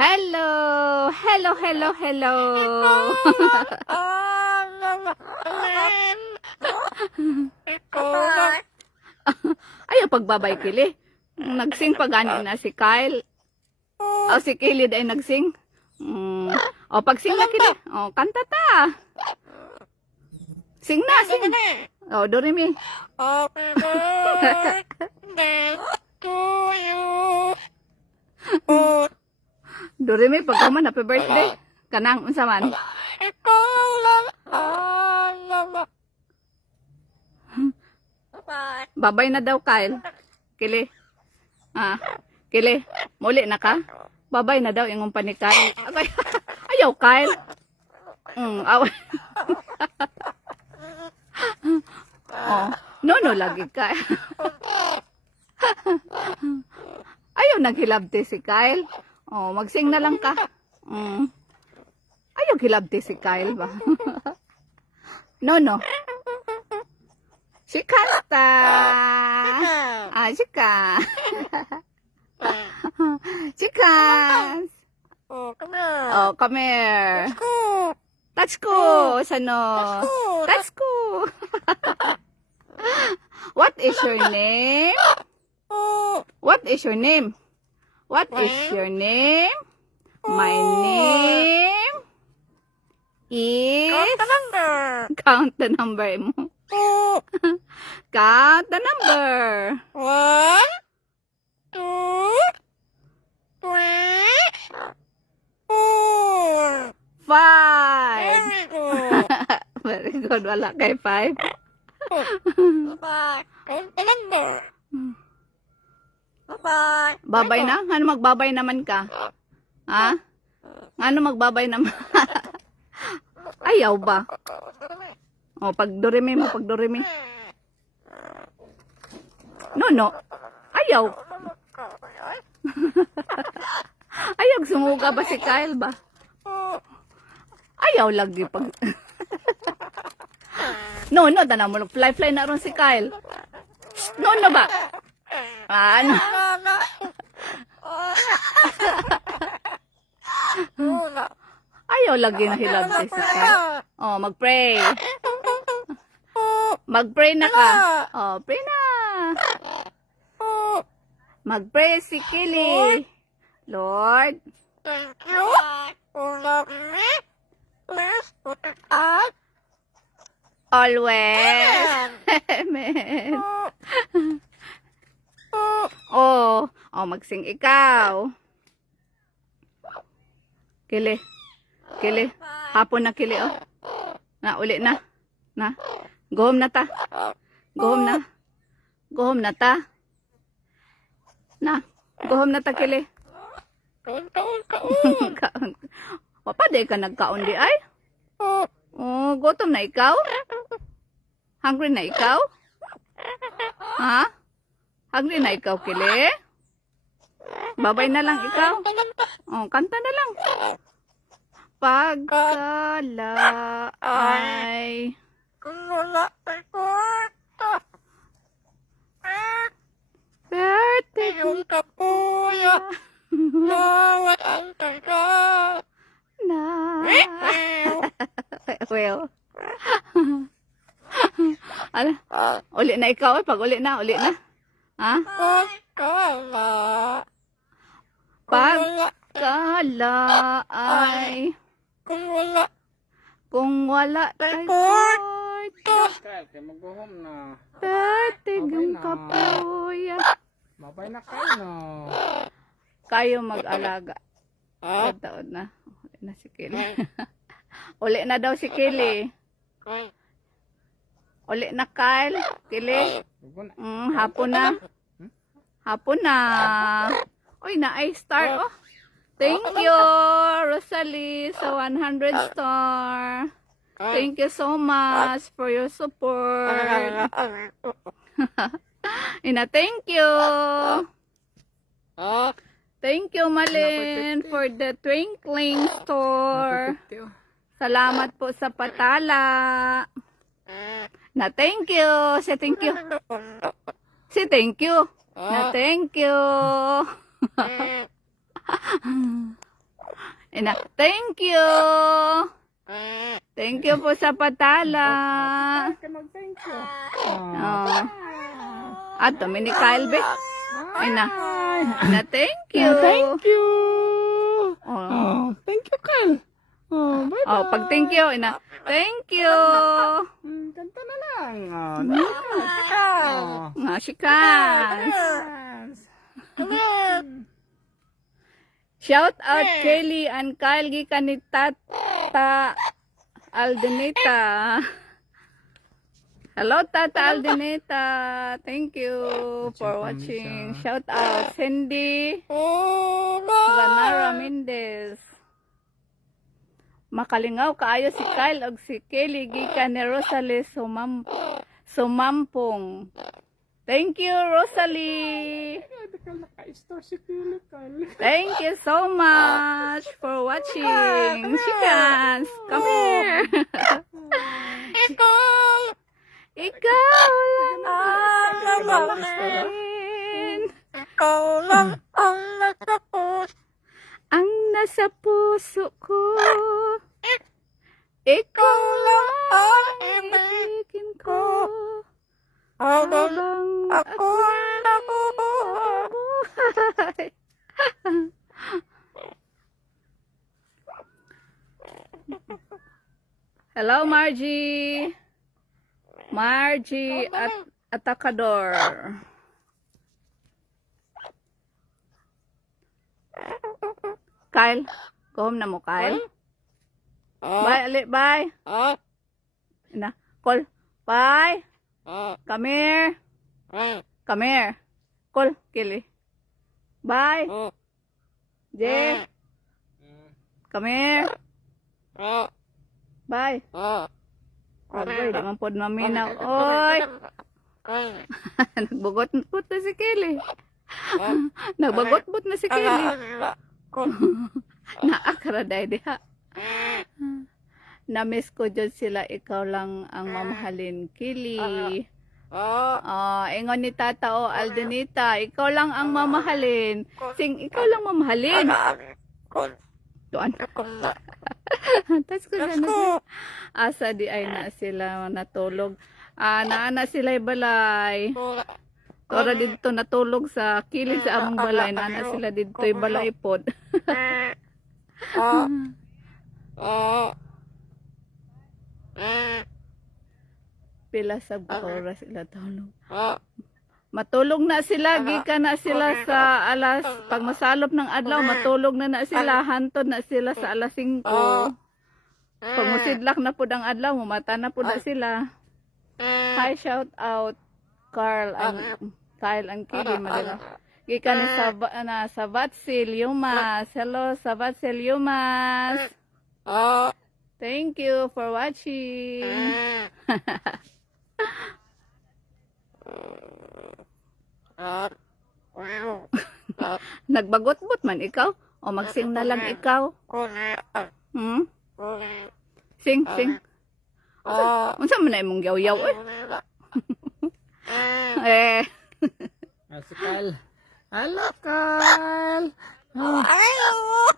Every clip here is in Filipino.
Hello! Hello, hello, hello! Ayaw pagbabay kili. Nagsing pagani na si Kyle. O si Kilid ay nagsing. O pagsing na kili. O kanta ta. Sing na, sing. O Doremi. Happy birthday to you. Doremi pag man happy birthday. Kanang unsa man. Ikaw lang alam. Babay na daw Kyle. Kili. Kili. Muli na ka? Babay na daw yung umpa ni Kyle. Ayaw Kyle. Away. Oh, no lagi ka. Ayaw naghilabti si Kyle. Oh, magsing na lang ka. Ayaw hilabti si Kyle ba? No. Si Kasta. Sika. Chikas. Come here. Oh, come here. Touch ko. Sano? Touch ko. What is your name? What is your name? What is your name? My name is... Count the number mo. Count the number. 1, 2, 3, 4. 5. Very good. Very good. Wala kay 5. Bye-bye. Remember. Bye-bye. Babay na? Ano magbabay naman ka? Ha? Ano magbabay naman? Ayaw ba? O, pag Doremi mo, pag Doremi. No. Ayaw. Ayaw, sumuga ba si Kyle ba? Ayaw lagi pag... No, tanaw mo. Fly na ron si Kyle. No ba? Ano? Ayaw lagi na hilabti si Kyle. Oh, mag-pray. Mag-pray na ka. Oh, pray na. Mag-pray si Kili. Lord. Thank you for loving me. Please put it out. Always. Amen. Oh, magsing ikaw. Kili. Hapon na Kili, oh. Uli na. Gohom na ta. Gohom na ta. Gohom na ta Kili. Kaon. Papaday ka nagkaon di ay? Oh, gutom na ikaw? Hungry na ikaw? Ha? Hungry na ikaw, Kili? Babay na lang ikaw. Oh, kanta na lang. Pagkala ay... Wala ay kwarta. Birthday Yung kapuya. Nawat ang taga. na... Well. Ano? Uli na ikaw, pag uli na. Ha? Pagkala. Pagkala ay... Kung wala ay kwarta. Kaya mag-go-home na. Birthday Babay yung na. kapuya. Babay na kayo na. Kayo mag-alaga. Taon na. Uli na si Kili. Uli na daw si Kili. Uli na Kyle. Kili. Hapon na. Uy, na-ay star. Oh. Thank you, Rosalie, sa 100 star. Thank you so much for your support. Thank you. Thank you, Malin, for the twinkling store. Salamat po sa patala. Thank you. Say thank you. Say thank you. Thank you. Ina, thank you. Thank you po sa patala. Thank you. Oh. At ni Kyle be. Ina. Ina, thank you. Thank you. Oh. Thank you, Kyle. Bye. Oh, pag thank you, ina. Thank you. Kanta na lang. Nga si Kyle. Shout out Kelly and Kyle gikan ni Tata Aldenita. Hello Tata Aldenita. Thank you for watching. Shout out Cindy Ganara Mendez. Makalingaw kaayo si Kyle ug si Kelly gikan ni Rosalie Sumampong. Thank you Rosalie. Naka-store si Kyle. Thank you so much for watching. Chickens, come here. Ikaw lang ang akin. Ang nasa puso ko. Ikaw lang ang ibigin ko. Habang ako'y nabubuhay. Hello, Margie. Margie at Atacador. Kyle, go home na mo, Kyle. Bye, Ali, bye. Na, call. Bye. Come here. Come here. Call, Kelly. Bye. Jay. Come here. Bye. Agoy, di man pod maminaw. Oy! Nagbagot-but na si Kelly. Nagbagot-but na si Kelly. Naakaraday diha. Na-miss ko dyan sila. Ikaw lang ang mamahalin. Kelly. Ingon ni Tata o Aldenita. Ikaw lang ang mamahalin. Sing, ikaw lang mamahalin. Tuan. Tas ko sana asa di ay na sila natulog. Naana sila balay. Tora dito natulog sa kilid sa among balay. Naana sila dito balay pod. Pila sa oras sila tulog. Matulog na sila, gikan na sila sa alas, pag masalop ng adlaw, matulog na sila, hantod na sila sa alas 5. Pag musidlak na po ang adlaw, mumata na po na sila. Hi, shout out, Kyle and Kelly, madala. Gikan ni Sabatsil Yumas. Hello, Sabatsil Yumas. Thank you for watching. Nagbagot-bot man ikaw? O magsing na lang ikaw? Hmm? Sing. Unsa man na imong yaw-yaw eh? Eh. Si Kyle. Hello, Kyle.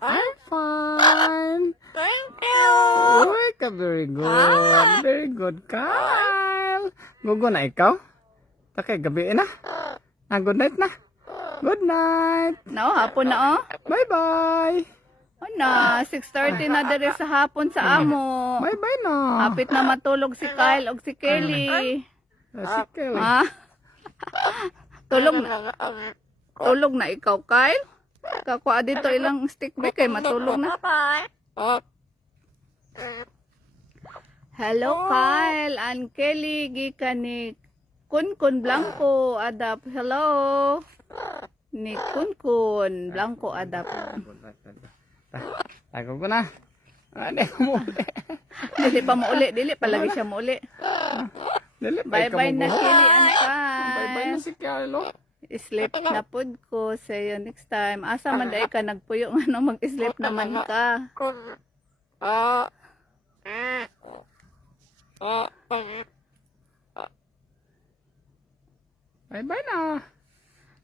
I'm fine. Uy, very good. Very good, Kyle. Gugo na ikaw? Takay, gabi na. Good night na. Good night. No, hapon na oh. Bye-bye. O na, 6:30 na diri sa hapon sa amo. Bye-bye na. Hapit na matulog si Kyle o si Kelly. Si Kelly. Ha? Tulog na ikaw, Kyle? Kakuha dito ilang stick ba kay matulog na. Hello, Kyle and Kelly. Gikan ni Kunkun Blanco Adap. Hello. Ni Kunkun Blanco Adap. Tago ko na. Hindi ko mo uli. Dili pa mo uli. Dili pa lagi siya mo uli. Bye-bye na, Kelly and Kyle. Bye-bye na si Kyle. Sleep na pod ko. See you next time. Asa man dahil ka nagpuyo nga no, mag-sleep naman ka. Bye-bye na.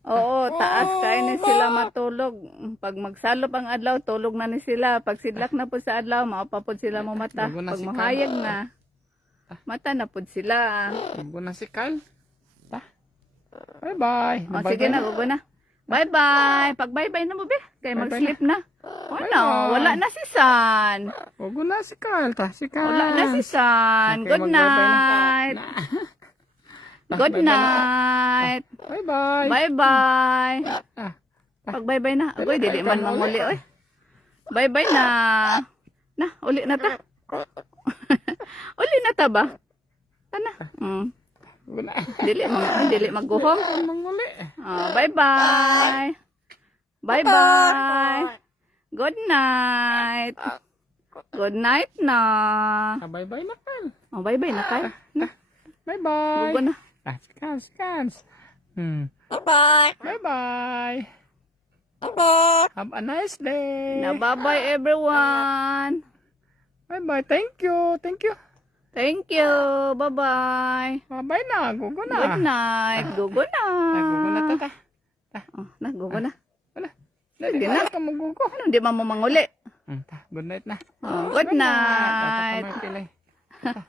Oo, taas kay ni sila matulog. Pag magsalop ang adlaw, tulog na ni sila. Pag sidlak na po sa adlaw, maapapod sila mo mata. Bago na Pag si Kyle. mahayag na, mata na po sila. Gugo na si Kyle. Ta. Bye-bye. O, sige na, gugo na. Bye-bye. Pag bye-bye na mo, be. Kay Bye-bye mag-sleep na. Bye-bye. Wala na si San. Gugo na si Kyle. Ta, si Kyle. Wala na si San. Okay, Good mag-bye-bye na. night. Good Bye-bye na. night. Bye-bye. Bye-bye. Ah, Pag bye-bye na. Uy, dili man manguli, oy. Bye-bye na. Na, uli na ta. Uli na ta ba? Tana. gugo na. Dili magguhom. Manguli. Bye-bye. Bye-bye. Good night. Good night na. Bye-bye na, Kyle. Bye-bye na kayo. Bye-bye. Gugo na. Ah, scans. Bye-bye. Bye-bye. Bye-bye. Have a nice day. Na bye-bye everyone. Bye-bye. Thank you. Thank you. Thank you. Bye-bye. Bye-bye na. Gugo na. Good night. Gugo na. Gugo na, tata. Gugo na. Wala. Sige Dali na. ka magugo. Ano, di ba mo manguli? Good night na. Good night. Tara.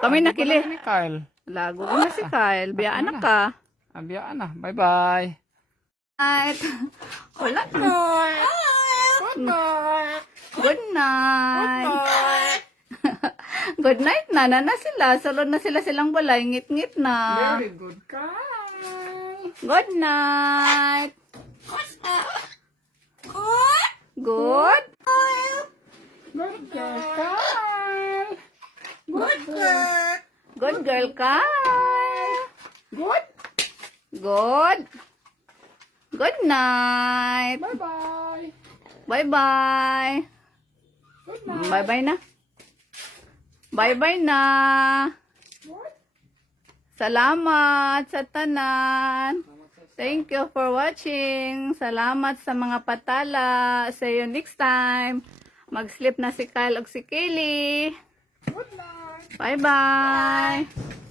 Kami nakili. Ni Kyle. Lago ko na si Kyle. Biyaan na ka. Abiyaan na. Bye-bye. Night. Wala na. Good night. Good night na. Na sila. Salon na silang balay. Ngit-ngit na. Very good, Kyle. Good night. Good. Good girl, Kyle. Good girl. Good girl, Kyle. Good. Good. Good night. Bye-bye. Bye-bye. Good night. Bye-bye na. Bye-bye na. Salamat sa tanan. Thank you for watching. Salamat sa mga patala. See you next time. Mag-sleep na si Kyle o si Kaylee. Good night. Bye-bye.